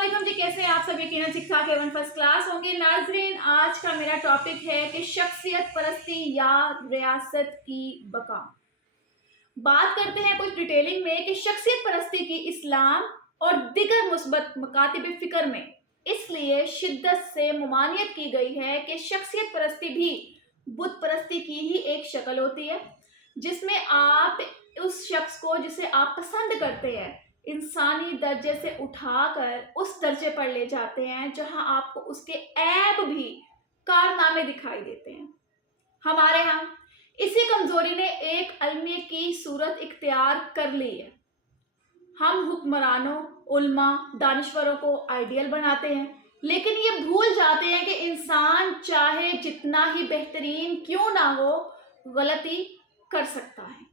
अस्सलामुअलैकुम जी, कैसे हैं आप सब? यकीनन ठीक ठाक एवं फर्स्ट क्लास होंगे। नाजरीन, आज का मेरा टॉपिक है कि शख्सियत परस्ती या रियासत की बका। बात करते हैं कुछ डिटेलिंग में कि शख्सियत परस्ती की इस्लाम और दिगर मुस्बत मकातिब फिक्र में इसलिए शिद्दत से ममानियत की गई है कि शख्सियत परस्ती भी बुत परस्ती की ही एक शक्ल होती है, जिसमें आप उस शख्स को जिसे आप पसंद करते हैं इंसानी दर्जे से उठाकर उस दर्जे पर ले जाते हैं जहां आपको उसके ऐब भी कारनामे दिखाई देते हैं। हमारे यहाँ इसी कमजोरी ने एक अलमी की सूरत इख्तियार कर ली है। हम हुक्मरानों, उल्मा, दानिश्वरों को आइडियल बनाते हैं, लेकिन ये भूल जाते हैं कि इंसान चाहे जितना ही बेहतरीन क्यों ना हो, गलती कर सकता है।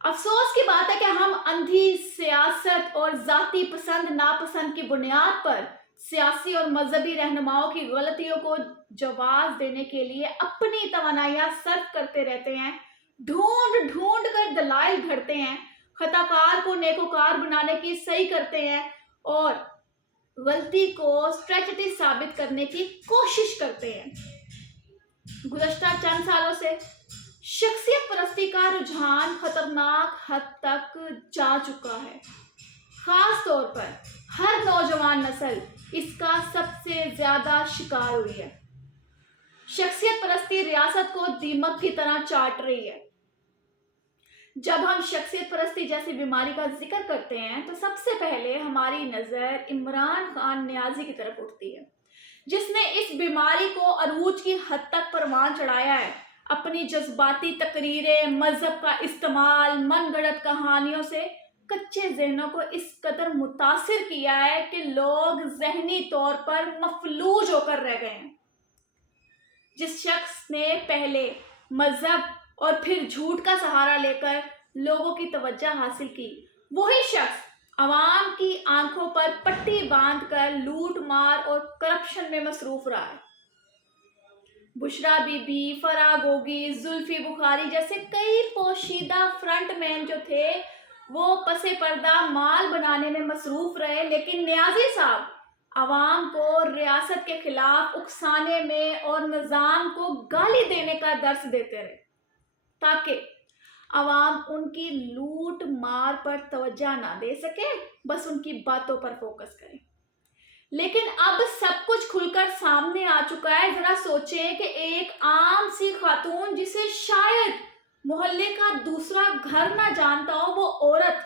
अफसोस की बात है कि हम अंधी सियासत और जाती पसंद नापसंद की बुनियाद पर सियासी और मजहबी रहनुमाओं की गलतियों को जवाब देने के लिए अपनी तवानाइयां सर्फ करते रहते हैं, ढूंढ ढूंढ कर दलाइल घड़ते हैं, खताकार को नेकोकार बनाने की सही करते हैं और गलती को स्ट्रेटजी साबित करने की कोशिश करते हैं। गुज़श्ता चंद सालों से शख्सियत परस्ती का रुझान खतरनाक हद तक जा चुका है। खास तौर पर हर नौजवान नस्ल इसका सबसे ज्यादा शिकार हुई है। शख्सियत परस्ती रियासत को दीमक की तरह चाट रही है। जब हम शख्सियत परस्ती जैसी बीमारी का जिक्र करते हैं तो सबसे पहले हमारी नजर इमरान खान नियाजी की तरफ उठती है, जिसने इस बीमारी को अरूज की हद तक परवान चढ़ाया है। अपनी जज्बाती तकरीरें, मजहब का इस्तेमाल, मनगढ़ंत कहानियों से कच्चे जहनों को इस कदर मुतासिर किया है कि लोग जहनी तौर पर मफलूज होकर रह गए हैं। जिस शख्स ने पहले मजहब और फिर झूठ का सहारा लेकर लोगों की तवज्जो हासिल की, वही शख्स अवाम की आंखों पर पट्टी बांधकर लूट मार और करप्शन में मसरूफ रहा है। बुशरा बीबी, फराह गोगी, जुल्फी बुखारी जैसे कई पोशीदा फ्रंटमैन जो थे वो पसे पर्दा माल बनाने में मसरूफ रहे, लेकिन नियाजी साहब अवाम को रियासत के खिलाफ उकसाने में और निज़ाम को गाली देने का दर्स देते रहे ताकि अवाम उनकी लूट मार पर तवज्जो ना दे सके, बस उनकी बातों पर फोकस करें। लेकिन अब सब कुछ खुलकर सामने आ चुका है। जरा सोचें कि एक आम सी खातून जिसे शायद मोहल्ले का दूसरा घर ना जानता हो, वो औरत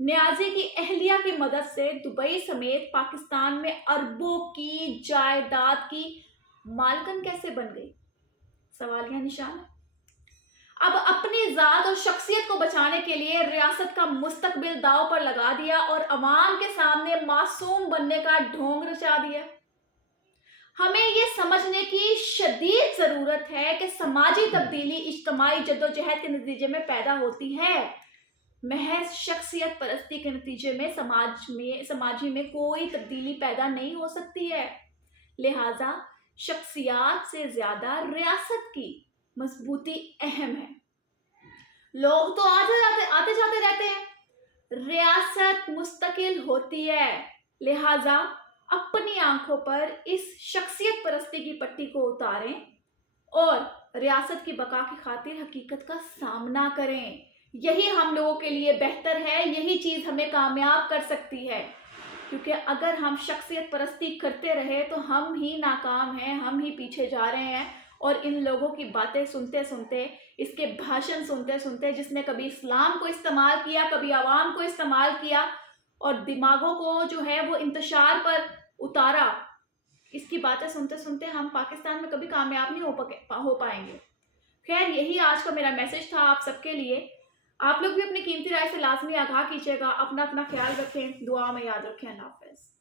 नियाजी की अहलिया की मदद से दुबई समेत पाकिस्तान में अरबों की जायदाद की मालकन कैसे बन गई? सवालिया निशान है। अब अपनी जात और शख्सियत को बचाने के लिए रियासत का मुस्तकबिल दांव पर लगा दिया और अवाम के सामने मासूम बनने का ढोंग रचा दिया। हमें ये समझने की शदीद जरूरत है कि समाजी तब्दीली इज्तिमाई जद्दोजहद के नतीजे में पैदा होती है। महज शख्सियत परस्ती के नतीजे में समाजी में कोई तब्दीली पैदा नहीं हो सकती है। लिहाजा शख्सियात से ज्यादा रियासत की मजबूती अहम है। लोग तो आते जाते रहते हैं, रियासत मुस्तकिल होती है। लिहाजा अपनी आंखों पर इस शख्सियत परस्ती की पट्टी को उतारें और रियासत की बका की खातिर हकीकत का सामना करें। यही हम लोगों के लिए बेहतर है, यही चीज हमें कामयाब कर सकती है। क्योंकि अगर हम शख्सियत परस्ती करते रहे तो हम ही नाकाम हैं, हम ही पीछे जा रहे हैं। और इन लोगों की बातें सुनते सुनते, इसके भाषण सुनते सुनते, जिसने कभी इस्लाम को इस्तेमाल किया, कभी आवाम को इस्तेमाल किया और दिमागों को जो है वो इंतशार पर उतारा, इसकी बातें सुनते सुनते हम पाकिस्तान में कभी कामयाब नहीं हो पाएंगे। खैर, यही आज का मेरा मैसेज था आप सबके लिए। आप लोग भी अपनी कीमती राय से लाजमी आगाह कीजिएगा। अपना ख्याल रखें, दुआ में याद रखें। अल्लाह हाफ़िज़।